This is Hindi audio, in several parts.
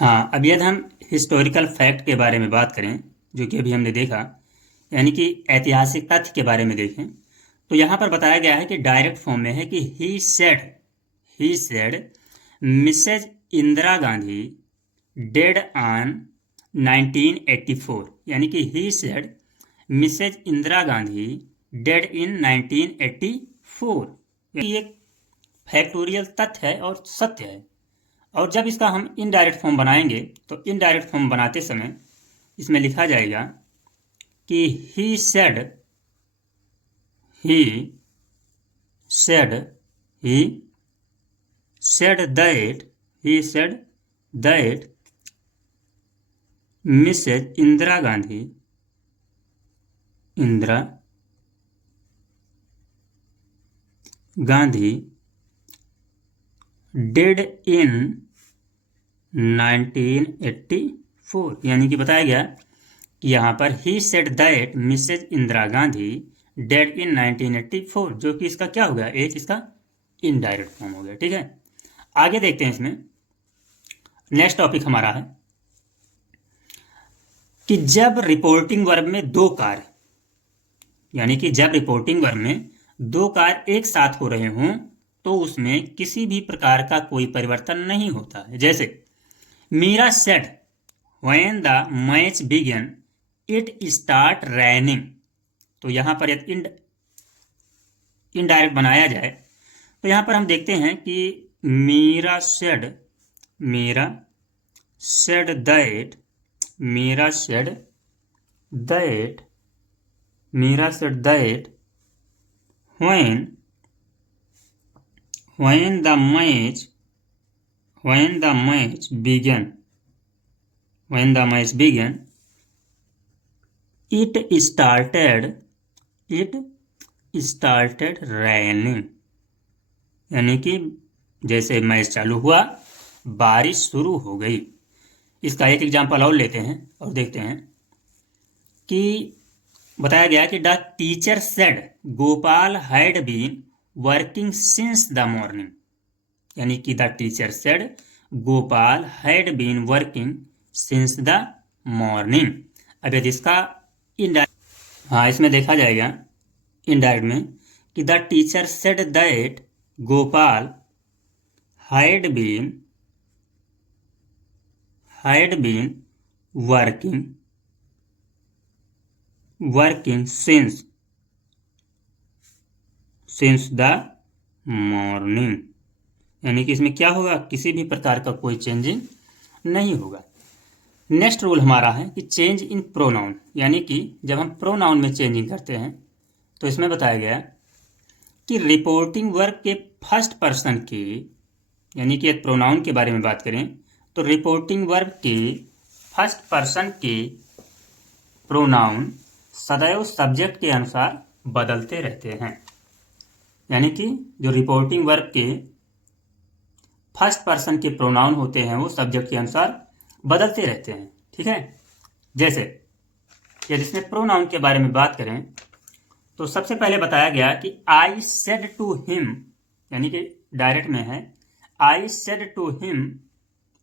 हाँ, अब यदि हम हिस्टोरिकल फैक्ट के बारे में बात करें, जो कि अभी हमने देखा, यानी कि ऐतिहासिक तथ्य के बारे में देखें, तो यहाँ पर बताया गया है कि डायरेक्ट फॉर्म में है कि he said Mrs Indira Gandhi dead on 1984, यानी कि he said Mrs Indira Gandhi dead in 1984। ये एक फैक्टोरियल तथ्य है और सत्य है। और जब इसका हम इनडायरेक्ट फॉर्म बनाएंगे तो इनडायरेक्ट फॉर्म बनाते समय इसमें लिखा जाएगा कि he said he said he said that Mrs Indira Gandhi dead in 1984, यानी कि बताया गया कि यहाँ पर he said that Mrs Indira Gandhi dead in 1984, जो कि इसका क्या हो गया, एक इसका इनडायरेक्ट फॉर्म हो गया। ठीक है, आगे देखते हैं। इसमें नेक्स्ट टॉपिक हमारा है कि जब रिपोर्टिंग वर्ब में दो कार्य, यानी कि जब रिपोर्टिंग वर्ब में दो कार्य एक साथ हो रहे हों तो उसमें किसी भी प्रकार का कोई परिवर्तन नहीं होता है। जैसे Meera said when the match began it start raining, तो यहां पर यदि इनडायरेक्ट बनाया जाए तो यहां पर हम देखते हैं कि Meera said that when the match began it started raining, यानी कि जैसे मैच चालू हुआ बारिश शुरू हो गई। इसका एक एग्जांपल और लेते हैं और देखते हैं कि बताया गया कि the teacher said Gopal had been working since the morning, यानी कि the teacher said Gopal had been working since the morning. अब यदि इसका इनडायरेक्ट, हाँ, इसमें देखा जाएगा इनडायरेक्ट में कि the teacher said that Gopal had been working since the morning, यानी कि इसमें क्या होगा, किसी भी प्रकार का कोई चेंजिंग नहीं होगा। नेक्स्ट रूल हमारा है कि चेंज इन प्रोनाउन, यानी कि जब हम प्रोनाउन में चेंजिंग करते हैं तो इसमें बताया गया कि रिपोर्टिंग वर्ब के फर्स्ट पर्सन की, यानी कि एक प्रोनाउन के बारे में बात करें तो रिपोर्टिंग वर्ब के फर्स्ट पर्सन के प्रोनाउन सदैव सब्जेक्ट के अनुसार बदलते रहते हैं, यानी कि जो रिपोर्टिंग वर्ब के फर्स्ट पर्सन के प्रोनाउन होते हैं वो सब्जेक्ट के अनुसार बदलते रहते हैं। ठीक है, जैसे यदि इसमें प्रोनाउन के बारे में बात करें तो सबसे पहले बताया गया कि आई सेड टू हिम, यानी कि डायरेक्ट में है I said to him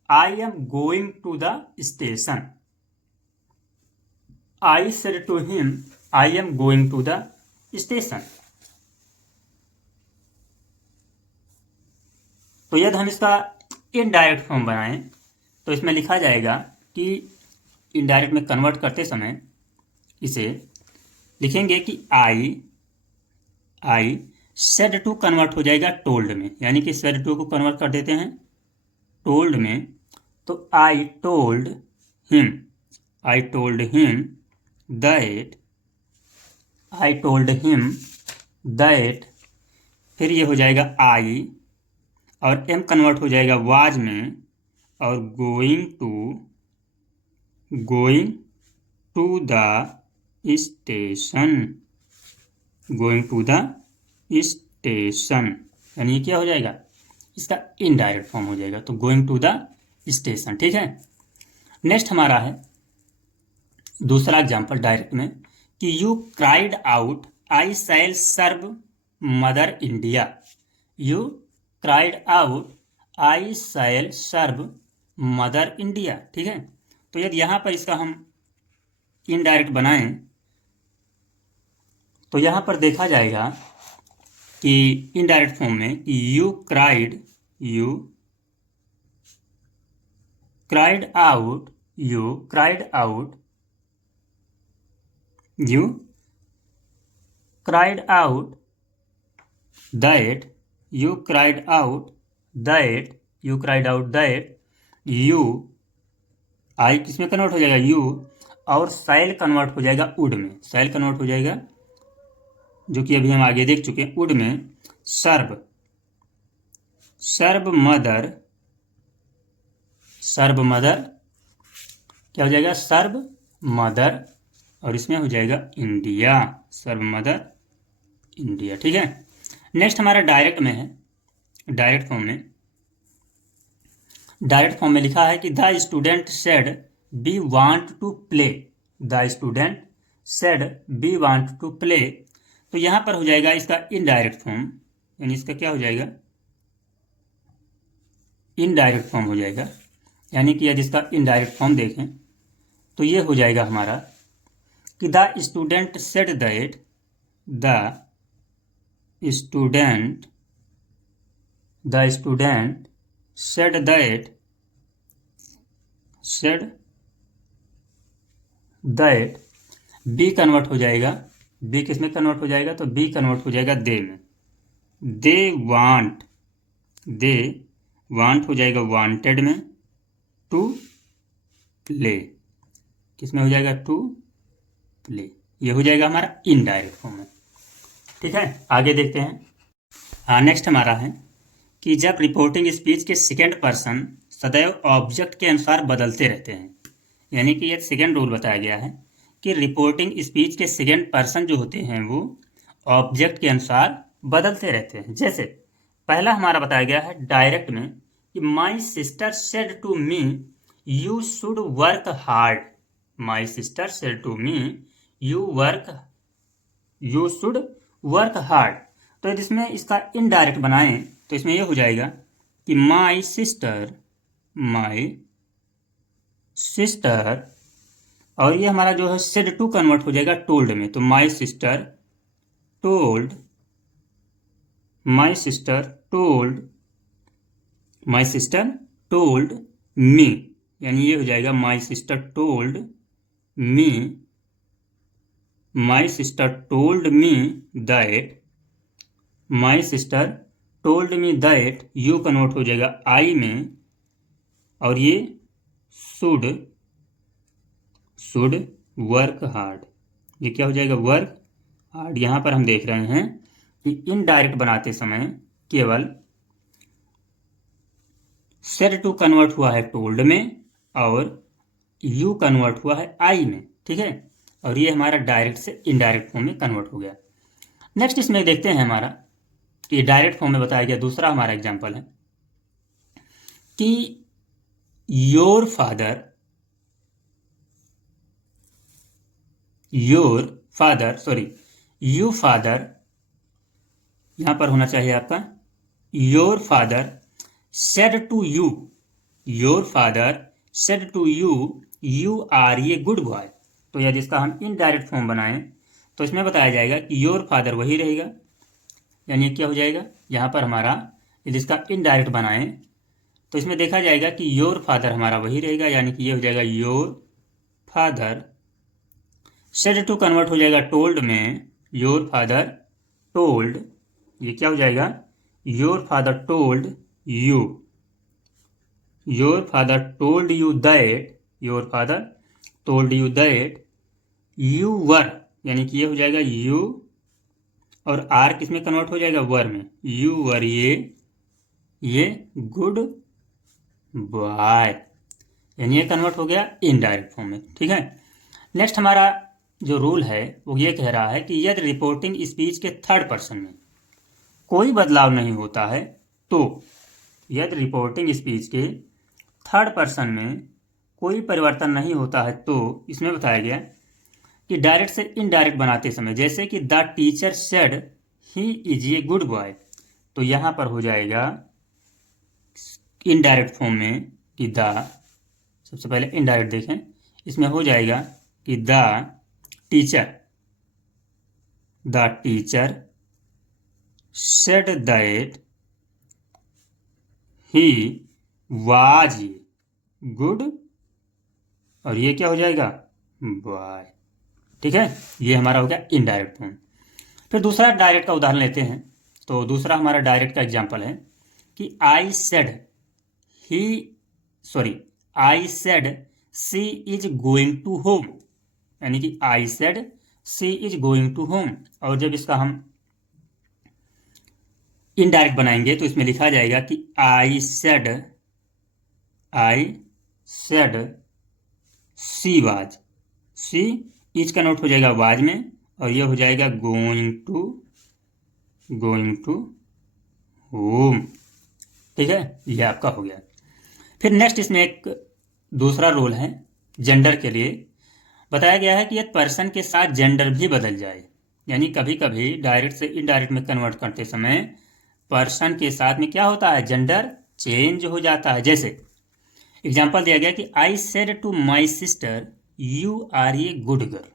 I am going to the station. I said to him I am going to the station. तो यदि हम इसका इनडायरेक्ट फॉर्म बनाएं तो इसमें लिखा जाएगा कि इनडायरेक्ट में कन्वर्ट करते समय इसे लिखेंगे कि आई सेड टू कन्वर्ट हो जाएगा टोल्ड में, यानी कि सेड टू को कन्वर्ट कर देते हैं टोल्ड में, तो आई टोल्ड हिम दैट, फिर ये हो जाएगा आई और एम कन्वर्ट हो जाएगा वाज में, और गोइंग टू द स्टेशन, यानी ये क्या हो जाएगा, इसका इनडायरेक्ट फॉर्म हो जाएगा, तो गोइंग टू द स्टेशन। ठीक है, नेक्स्ट हमारा है दूसरा एग्जांपल डायरेक्ट में कि you cried out I shall serve mother India. You cried out I shall serve mother India. ठीक है, तो यदि यहाँ पर इसका हम इनडायरेक्ट बनाएं तो यहाँ पर देखा जाएगा कि इनडायरेक्ट फॉर्म में you cried out, you cried out that, you cried out that, you, I किस में कन्वर्ट हो जाएगा, यू, और सैल कन्वर्ट हो जाएगा वुड में, सैल कन्वर्ट हो जाएगा, जो कि अभी हम आगे देख चुके हैं, वुड में सर्व मदर क्या हो जाएगा, सर्व मदर, और इसमें हो जाएगा इंडिया, सर्व मदर इंडिया। ठीक है, नेक्स्ट हमारा डायरेक्ट में है, डायरेक्ट फॉर्म में लिखा है कि the student said we want to play, the student said we want to play, तो यहां पर हो जाएगा इसका इनडायरेक्ट फॉर्म, यानी इसका क्या हो जाएगा, इनडायरेक्ट फॉर्म हो जाएगा, यानी कि यदि इसका इनडायरेक्ट फॉर्म देखें तो ये हो जाएगा हमारा कि the student said that, the student said that we convert हो जाएगा, बी किस में कन्वर्ट हो जाएगा, तो बी कन्वर्ट हो जाएगा दे में, दे वांट हो जाएगा वांटेड में, टू प्ले किस में हो जाएगा, टू प्ले, ये हो जाएगा हमारा इनडायरेक्ट फॉर्म में। ठीक है, आगे देखते हैं। हाँ, नेक्स्ट हमारा है कि जब रिपोर्टिंग स्पीच के सेकेंड पर्सन सदैव ऑब्जेक्ट के अनुसार बदलते रहते हैं, यानी कि ये सेकेंड रूल बताया गया है कि रिपोर्टिंग स्पीच के सेकेंड पर्सन जो होते हैं वो ऑब्जेक्ट के अनुसार बदलते रहते हैं। जैसे पहला हमारा बताया गया है डायरेक्ट में कि my sister said to me you should work hard, my sister said to me you should work hard, तो यदि इसमें इसका इनडायरेक्ट बनाएं तो इसमें यह हो जाएगा कि माई सिस्टर, और ये हमारा जो है सेड टू कन्वर्ट हो जाएगा टोल्ड में, तो माई सिस्टर टोल्ड मी, यानी ये हो जाएगा my sister told me that, you convert हो जाएगा आई में, और ये शुड वर्क हार्ड, ये क्या हो जाएगा, वर्क हार्ड। यहां पर हम देख रहे हैं कि इनडायरेक्ट बनाते समय केवल सेड टू कन्वर्ट हुआ है टोल्ड में और यू कन्वर्ट हुआ है आई में। ठीक है, और ये हमारा डायरेक्ट से इनडायरेक्ट फॉर्म में कन्वर्ट हो गया। नेक्स्ट इसमें देखते हैं हमारा कि डायरेक्ट फॉर्म में बताया गया दूसरा हमारा एग्जांपल है कि योर फादर यहां पर होना चाहिए आपका your father said to you you are a good boy, तो यदि इसका हम इनडायरेक्ट फॉर्म बनाएं तो इसमें बताया जाएगा कि योर फादर वही रहेगा, यानी क्या हो जाएगा, यहाँ पर हमारा यदि इसका इनडायरेक्ट बनाएं तो इसमें देखा जाएगा कि योर फादर हमारा वही रहेगा, यानी कि ये हो जाएगा your father, said to convert हो जाएगा टोल्ड में, योर फादर टोल्ड, ये क्या हो जाएगा, your father told you that you were, यानी कि ये हो जाएगा यू, और आर किस में कन्वर्ट हो जाएगा, वर में, यू वर ये गुड बॉय, यानी ये कन्वर्ट हो गया इनडायरेक्ट फॉर्म में। ठीक है, नेक्स्ट हमारा जो रूल है वो ये कह रहा है कि यदि रिपोर्टिंग स्पीच के थर्ड पर्सन में कोई बदलाव नहीं होता है तो, यदि रिपोर्टिंग स्पीच के थर्ड पर्सन में कोई परिवर्तन नहीं होता है तो इसमें बताया गया कि डायरेक्ट से इनडायरेक्ट बनाते समय, जैसे कि the teacher said he is a good boy, तो यहां पर हो जाएगा इनडायरेक्ट फॉर्म में कि द, सबसे पहले इनडायरेक्ट देखें, इसमें हो जाएगा कि the teacher said that he was good, और ये क्या हो जाएगा, बॉय। ठीक है, ये हमारा हो गया इनडायरेक्ट फॉर्म। फिर दूसरा डायरेक्ट का उदाहरण लेते हैं। तो दूसरा हमारा डायरेक्ट का एग्जांपल है कि I said she is going to home, यानी कि I said she is going to home. और जब इसका हम इनडायरेक्ट बनाएंगे तो इसमें लिखा जाएगा कि I said she was, she is का नोट हो जाएगा वाज में, और ये हो जाएगा गोइंग टू होम। ठीक है, ये आपका हो गया। फिर नेक्स्ट इसमें एक दूसरा रूल है जेंडर के लिए। बताया गया है कि यदि पर्सन के साथ जेंडर भी बदल जाए, यानी कभी कभी डायरेक्ट से इनडायरेक्ट में कन्वर्ट करते समय पर्सन के साथ में क्या होता है, जेंडर चेंज हो जाता है। जैसे एग्जाम्पल दिया गया कि I said to my sister you are a good girl,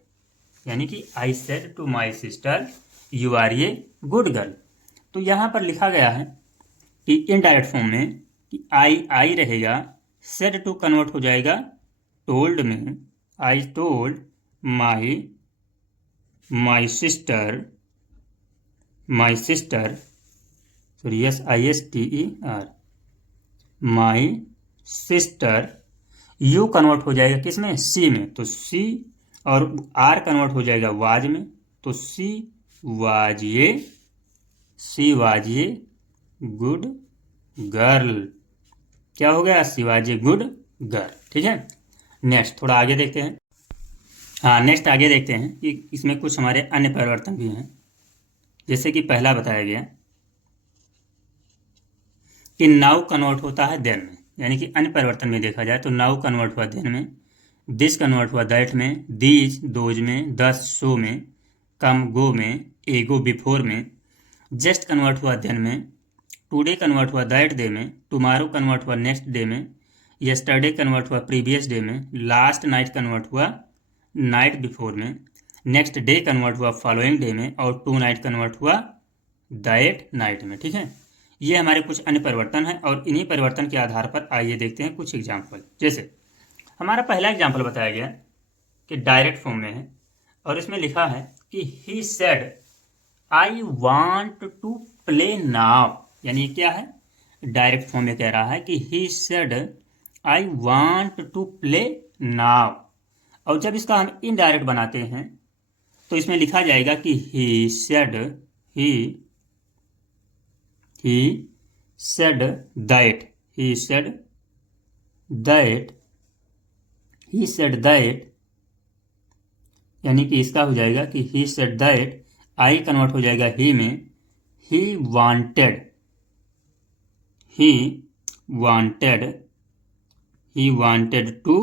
यानी कि I said to my sister you are a good girl. तो यहाँ पर लिखा गया है कि इनडायरेक्ट फॉर्म में कि आई रहेगा, सेड टू कन्वर्ट हो जाएगा टोल्ड में, I told my sister sorry SISTER my sister, you convert हो जाएगा किस में, सी में, तो सी, और आर कन्वर्ट हो जाएगा वाज में, तो she was a good girl. क्या हो गया, she was a good girl. ठीक है, नेक्स्ट थोड़ा आगे देखते हैं। हाँ, नेक्स्ट आगे देखते हैं कि इसमें कुछ हमारे अन्य परिवर्तन भी हैं। जैसे कि पहला बताया गया कि नाउ कन्वर्ट होता है देन में, यानी कि अन्य परिवर्तन में देखा जाए तो नाउ कन्वर्ट हुआ देन में, दिस कन्वर्ट हुआ दैट में, दीज दोज में, दस सो में, कम गो में, एगो बिफोर में, जस्ट कन्वर्ट हुआ देन में, टुडे कन्वर्ट हुआ दैट डे में, टुमारो कन्वर्ट हुआ नेक्स्ट डे में, यस्टरडे कन्वर्ट हुआ प्रीवियस डे में, लास्ट नाइट कन्वर्ट हुआ नाइट बिफोर में, नेक्स्ट डे कन्वर्ट हुआ फॉलोइंग डे में, और टू नाइट कन्वर्ट हुआ दैट नाइट में। ठीक है, ये हमारे कुछ अन्य परिवर्तन हैं, और इन्हीं परिवर्तन के आधार पर आइए देखते हैं कुछ एग्जाम्पल। जैसे हमारा पहला एग्जाम्पल बताया गया कि डायरेक्ट फॉर्म में है, और इसमें लिखा है कि he said I want to play now, यानी क्या है, डायरेक्ट फॉर्म में कह रहा है कि he said I want to play now. और जब इसका हम इनडायरेक्ट बनाते हैं तो इसमें लिखा जाएगा कि ही सेड दैट, यानी कि इसका हो जाएगा कि he said that, I convert हो जाएगा ही में, he wanted to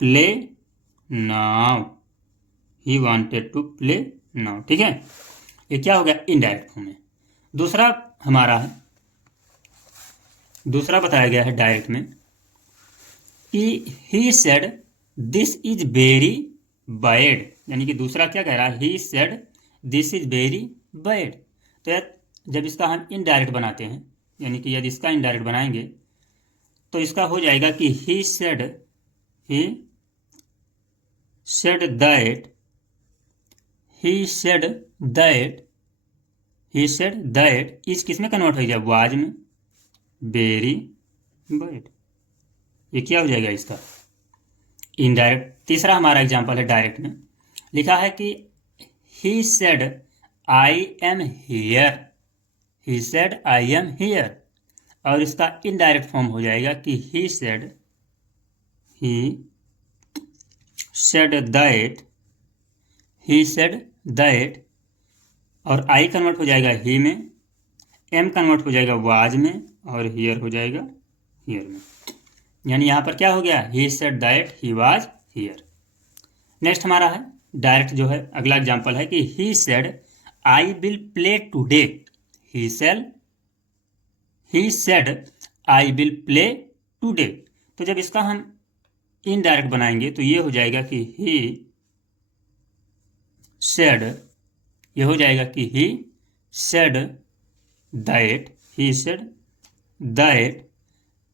play now, ठीक है, ये क्या हो गया, इनडायरेक्ट फॉर्म में। दूसरा हमारा है, दूसरा बताया गया है डायरेक्ट में कि he said this is very bad, यानी कि दूसरा क्या कह रहा है, he said this is very bad. तो यार जब इसका हम इनडायरेक्ट बनाते हैं, यानी कि यदि इसका इनडायरेक्ट बनाएंगे तो इसका हो जाएगा कि ही सेड दैट इज किस में कन्वर्ट हो जाएगा, वाज में, वेरी बैड। ये क्या हो जाएगा इसका इनडायरेक्ट। तीसरा हमारा एग्जांपल है डायरेक्ट में, लिखा है कि he said I am here, और इसका इनडायरेक्ट फॉर्म हो जाएगा कि ही सेड दैट, और आई कन्वर्ट हो जाएगा ही में, एम कन्वर्ट हो जाएगा वाज में, और हियर हो जाएगा हियर में। यानी यहाँ पर क्या हो गया, ही said that he was here. Next हमारा है डायरेक्ट जो है, अगला एग्जांपल है कि he said I will play today, he said I will play today. तो जब इसका हम इनडायरेक्ट बनाएंगे तो ये हो जाएगा कि ही सेड, ये हो जाएगा कि he said that, he said that,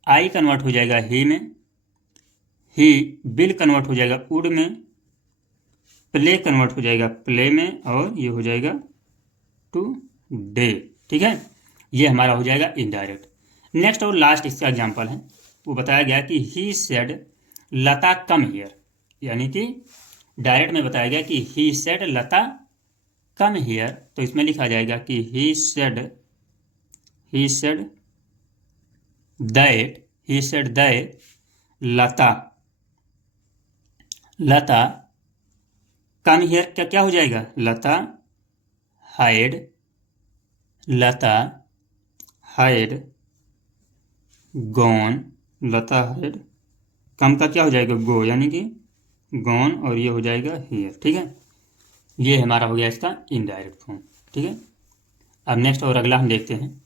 I convert हो जाएगा ही में, ही विल कन्वर्ट हो जाएगा वुड में, प्ले कन्वर्ट हो जाएगा प्ले में, और ये हो जाएगा टू डे। ठीक है, ये हमारा हो जाएगा इनडायरेक्ट। नेक्स्ट और लास्ट इसका एग्जांपल है, वो बताया गया कि he said Lata come here, यानी कि डायरेक्ट में बताया गया कि he said Lata come here, तो इसमें लिखा जाएगा कि he said that Lata come here, क्या क्या हो जाएगा, लता हाइड गॉन, लता हाइड कम का क्या हो जाएगा, गो, यानी कि गॉन, और ये हो जाएगा हियर। ठीक है, ये हमारा हो गया इसका इनडायरेक्ट फॉर्म। ठीक है, अब नेक्स्ट और अगला हम देखते हैं।